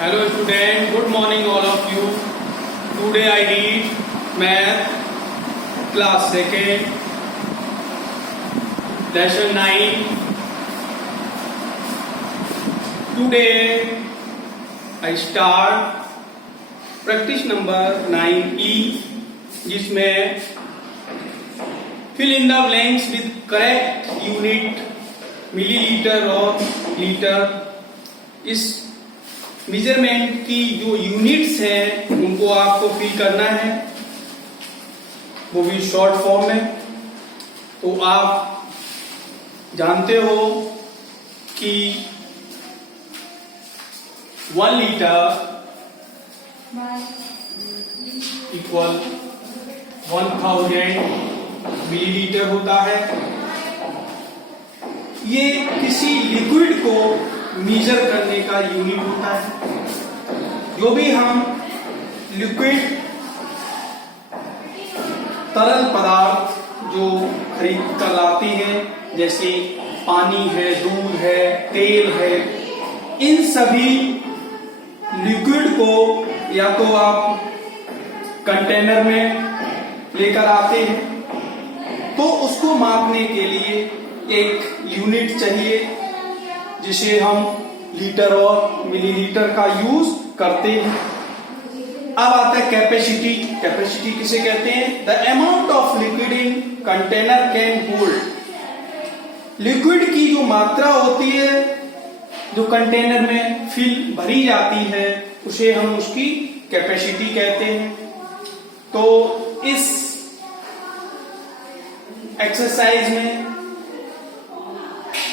Hello student, good morning all of you. Today I read math class 2nd lesson 9. Today I start practice number 9E जिसमें fill in the blanks with correct unit millilitre और litre. इस measurement की जो units हैं उनको आपको fill करना है, वो भी शॉर्ट फॉर्म में. तो आप जानते हो कि 1 लीटर इक्वल 1000 मिलीलीटर होता है. ये किसी लिक्विड को मेजर करने का यूनिट होता है. जो भी हम लिक्विड तरल पदार्थ जो खरीद कर लाते हैं, जैसे पानी है, दूध है, तेल है, इन सभी लिक्विड को या तो आप कंटेनर में लेकर आते हैं, तो उसको मापने के लिए एक यूनिट चाहिए जिसे हम लीटर और मिलीलीटर का यूज करते हैं. अब आता है कैपेसिटी. कैपेसिटी किसे कहते हैं? The amount of liquid in container can hold. Liquid की जो मात्रा होती है जो कंटेनर में फिल भरी जाती है उसे हम उसकी कैपेसिटी कहते हैं. तो इस एक्सरसाइज में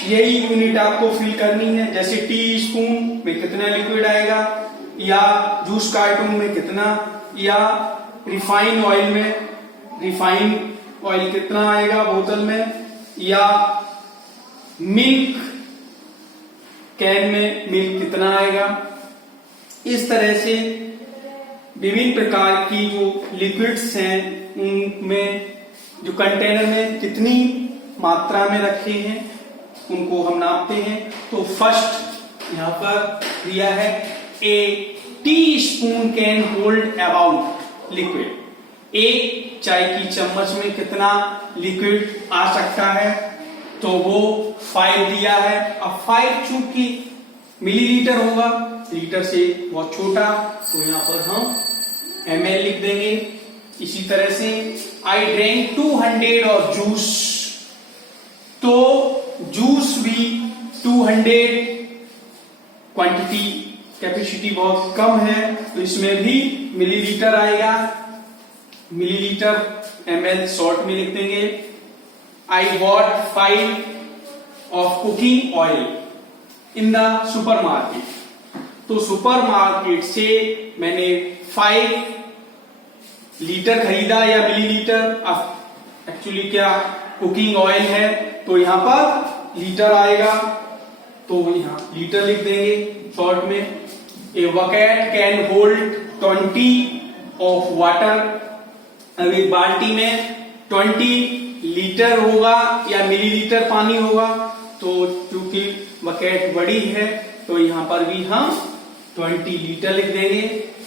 यही यूनिट आपको फिल करनी है. जैसे टी स्पून में कितना लिक्विड आएगा, या जूस कार्टून में कितना, या रिफाइन ऑयल में रिफाइन ऑयल कितना आएगा बोतल में, या मिल्क कैन में मिल्क कितना आएगा. इस तरह से विभिन्न प्रकार की जो लिक्विड्स हैं उनमें जो कंटेनर में कितनी मात्रा में रखे हैं उनको हम नापते हैं. तो फर्स्ट यहां पर दिया है A tea spoon can hold about liquid. एक चाय की चम्मच में कितना लिक्विड आ सकता है, तो वो 5 दिया है. अब 5 चूंकि मिलीलीटर होगा, लीटर से बहुत छोटा, तो यहां पर हम ml लिख देंगे. इसी तरह से आई ड्रिंक 200 ऑफ जूस, तो जूस भी 200 क्वांटिटी, कैपेसिटी बहुत कम है तो इसमें भी मिलीलीटर आएगा. मिलीलीटर ml शॉर्ट में लिख देंगे. I bought 5 of cooking oil in the supermarket. तो सुपरमार्केट से मैंने 5 लीटर खरीदा या मिलीलीटर. अब एक्चुअली क्या कुकिंग ऑयल है तो यहां पर लीटर आएगा, तो यहां लीटर लिख देंगे शॉर्ट में. A bucket can hold 20 of water. अब एक बाल्टी में 20 लीटर होगा या मिलीलीटर पानी होगा, तो चूंकि बकेट बड़ी है तो यहां पर भी हम 20 लीटर लिख देंगे.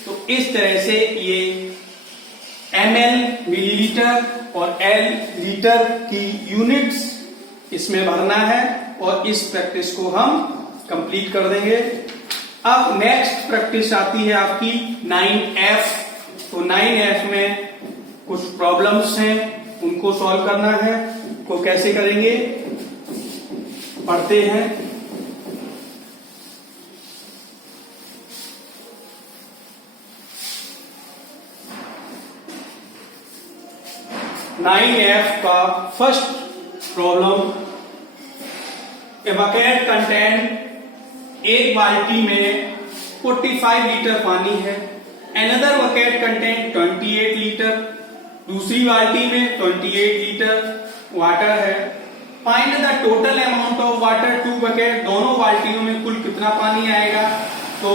तो इस तरह से ये ml मिलीलीटर और l लीटर की यूनिट्स इसमें भरना है, और इस प्रैक्टिस को हम कंप्लीट कर देंगे. अब नेक्स्ट प्रैक्टिस आती है आपकी 9F. तो 9F में कुछ प्रॉब्लम्स हैं, उनको सॉल्व करना है. को कैसे करेंगे पढ़ते हैं. (9F) का first problem. A bucket contain, एक बाल्टी में 45 लीटर पानी है. Another bucket contain 28 litre. दूसरी बाल्टी में 28 लीटर वाटर है. Find the total amount of water two bucket. दोनों बाल्टियों में कुल कितना पानी आएगा, तो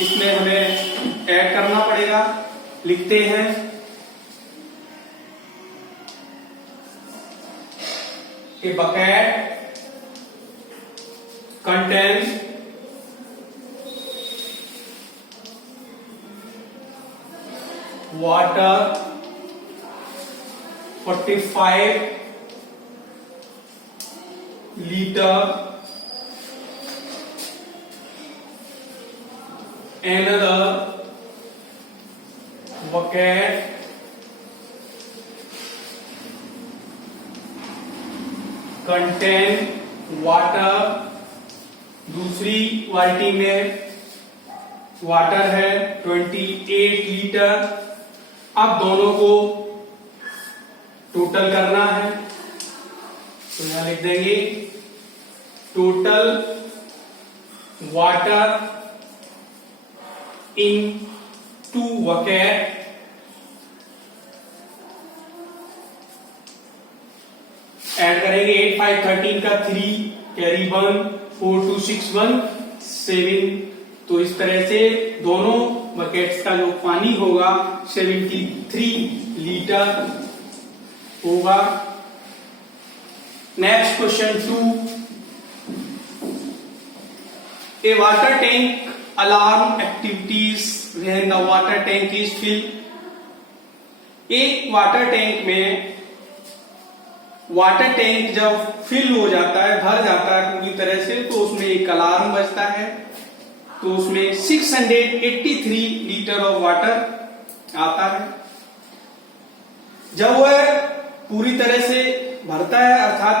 इसमें हमें ऐड करना पड़ेगा. लिखते हैं. A bucket contains water 45 litre, another bucket contain water, दूसरी बाल्टी में वाटर है 28 लीटर। अब दोनों को टोटल करना है, तो यहां लिख देंगे total water in 2 bucket add करेंगे। 8 5 13 का 3 कैरी 1, 4 2 6 1 7। तो इस तरह से दोनों बकेट्स का जो पानी होगा 73 लीटर होगा। Next question 2, a water tank alarm activities when the water tank is fill. एक वाटर टैंक में वाटर टैंक जब फिल हो जाता है, भर जाता है पूरी तरह से, तो उसमें एक अलार्म बजता है। तो उसमें 683 लीटर ऑफ वाटर आता है। जब वह पूरी तरह से भरता है, अर्थात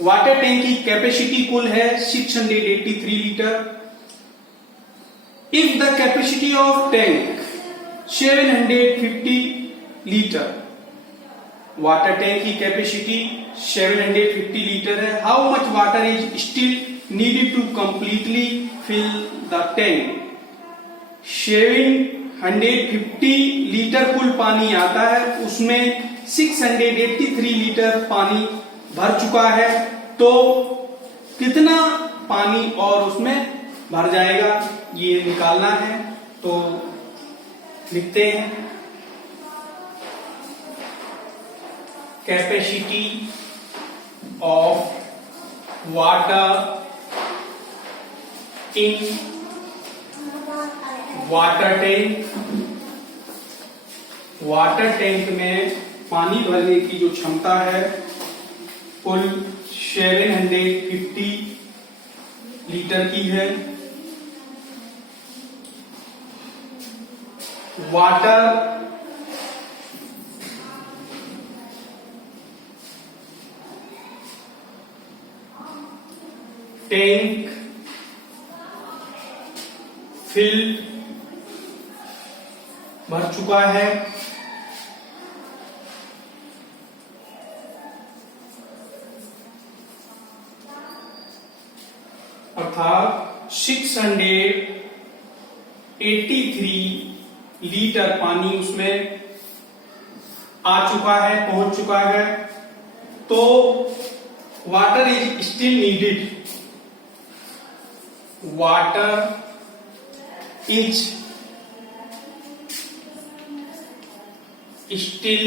वाटर टैंक की कैपेसिटी कुल है 683 litre. If the capacity of tank 750 litre, water tank की कैपेसिटी 750 लीटर है। How much water is still needed to completely fill the tank. 750 litre कुल पानी आता है, उसमें 683 लीटर पानी भर चुका है, तो कितना पानी और उसमें भर जाएगा ये निकालना है। तो लिखते हैं capacity of water in water tank. Water tank में पानी भरने की जो क्षमता है कुल 750 लीटर की है। वाटर टैंक फिल भर चुका है, अर्थात 683 लीटर पानी उसमें आ चुका है, पहुंच चुका है। तो water is still needed, water is still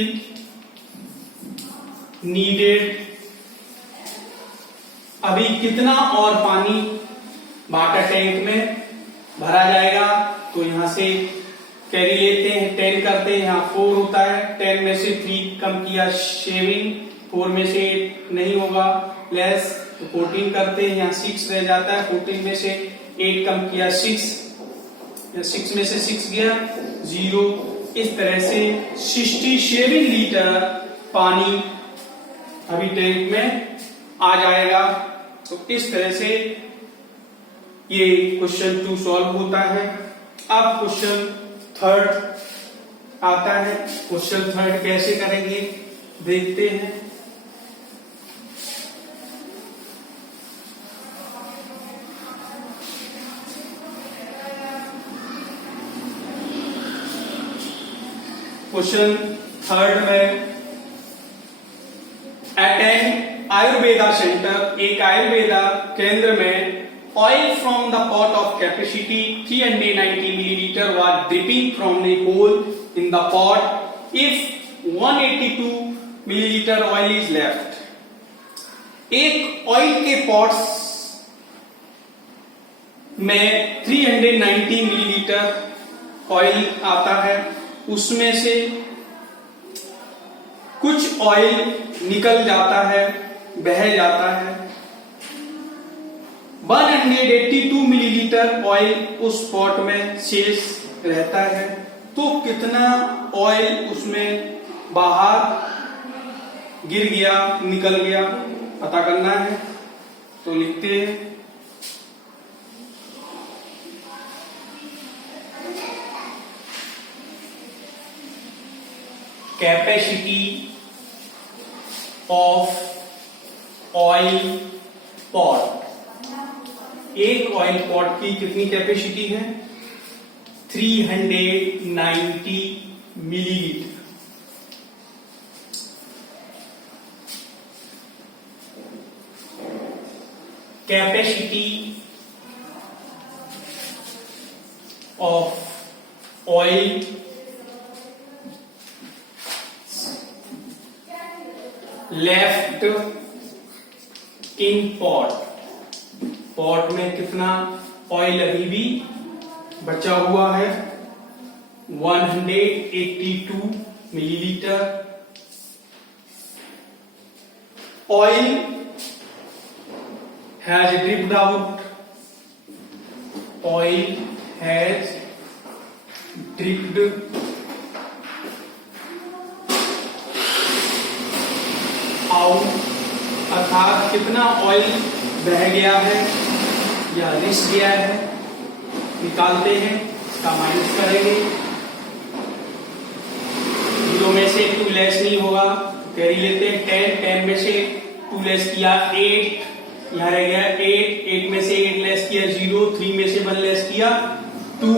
needed. अभी कितना और पानी वाटर टैंक में भरा जाएगा, तो यहां से कैरी लेते हैं, 10 करते हैं, यहाँ 4 होता है, 10 में से 3 कम किया 7, 4 में से 8 नहीं होगा लेस, तो 14 करते हैं, यहाँ 6 रह जाता है, 14 में से 8 कम किया 6, या 6 में से 6 गया 0। इस तरह से 67 लीटर पानी अभी टैंक में आ जाएगा। तो इस तरह से ये क्वेश्चन 2 सॉल्व होता है। अब क्वेश्चन 3 आता है। क्वेश्चन 3 कैसे करेंगे देखते हैं। क्वेश्चन 3 में एट एन आयुर्वेदा सेंटर, एक आयुर्वेदा केंद्र में oil from the pot of capacity 390 millilitre was dripping from the hole in the pot if 182 millilitre oil is left. एक ऑयल के पॉट्स में 390 मिलीलीटर ऑयल आता है, उसमें से कुछ ऑयल निकल जाता है, बह जाता है। 182 मिलीलीटर ऑयल उस पॉट में शेष रहता है, तो कितना ऑयल उसमें बाहर गिर गया, निकल गया, पता करना है। तो लिखते हैं कैपेसिटी ऑफ ऑयल पॉट। एक ऑयल पॉट की कितनी कैपेसिटी है? 390 millilitre. Capacity of oil left in pot. Pot में कितना ऑयल अभी भी बचा हुआ है? 182 millilitre. Oil has dripped out. Oil has dripped out, अर्थात कितना ऑयल बह गया है या रिस गया है, निकालते हैं। इसका माइनस करेंगे, 0 में से 2 लेस नहीं होगा, कैरी लेते हैं। 10 में से 2 लेस किया 8, यहां रह गया 8 में से 8 लेस किया 0, 3 में से 1 लेस किया 2।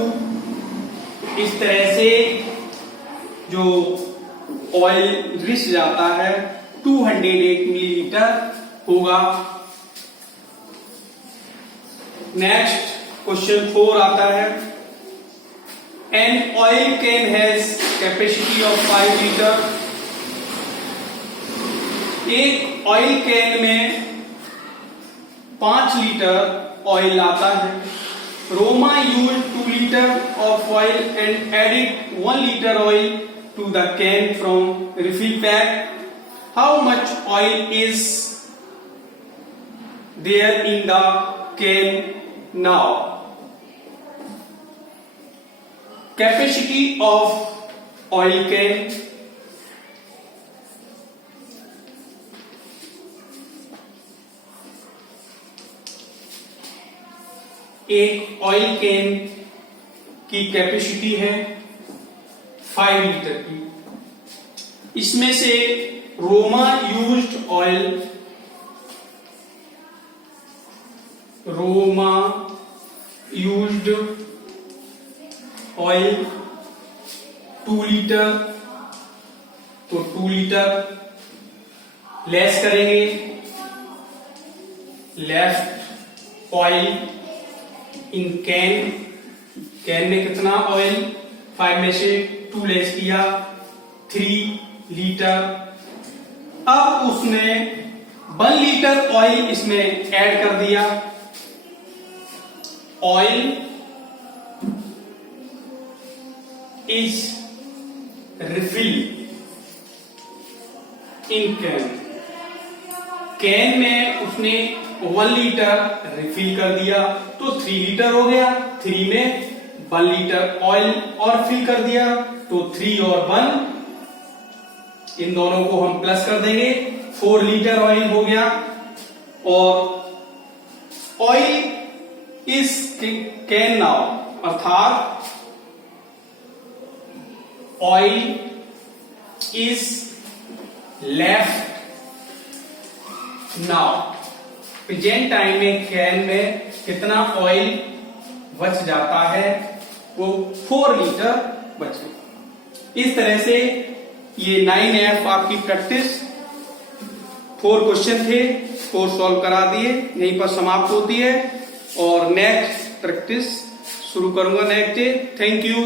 इस तरह से जो ऑयल रिस जाता है 208 मिलीलीटर होगा। नेक्स्ट क्वेश्चन 4 आता है, an oil can has capacity of 5 litre. एक ऑयल कैन में 5 लीटर ऑयल आता है। Roma used 2 liter of oil and added 1 liter oil to the can from refill pack. How much oil is there in the can now? Capacity of oil can. एक oil can की capacity है 5 litre की। इसमें से Roma used oil, Roma used oil 2 litre, तो 2 litre less करेंगे, left oil in can. Can में कितना ऑयल? 5 में से 2 लेस किया 3 लीटर। अब उसने 1 लीटर ऑयल इसमें ऐड कर दिया। Oil is refill in can. Can में उसने 1 लीटर रिफिल कर दिया, तो 3 लीटर हो गया। 3 में 1 लीटर ऑयल और फिल कर दिया, तो 3 और 1 इन दोनों को हम प्लस कर देंगे, 4 लीटर ऑयल हो गया। और ऑयल इज कैन नाउ, अर्थात oil is left now. Present time में कैन में कितना ऑयल बच जाता है? वो 4 लीटर बच गया। इस तरह से ये 9F आपकी प्रैक्टिस 4 क्वेश्चन थे, 4 सॉल्व करा दिए, यहीं पर समाप्त होती है। और नेक्स्ट प्रैक्टिस शुरू करूंगा नेक्स्ट डे। Thank you.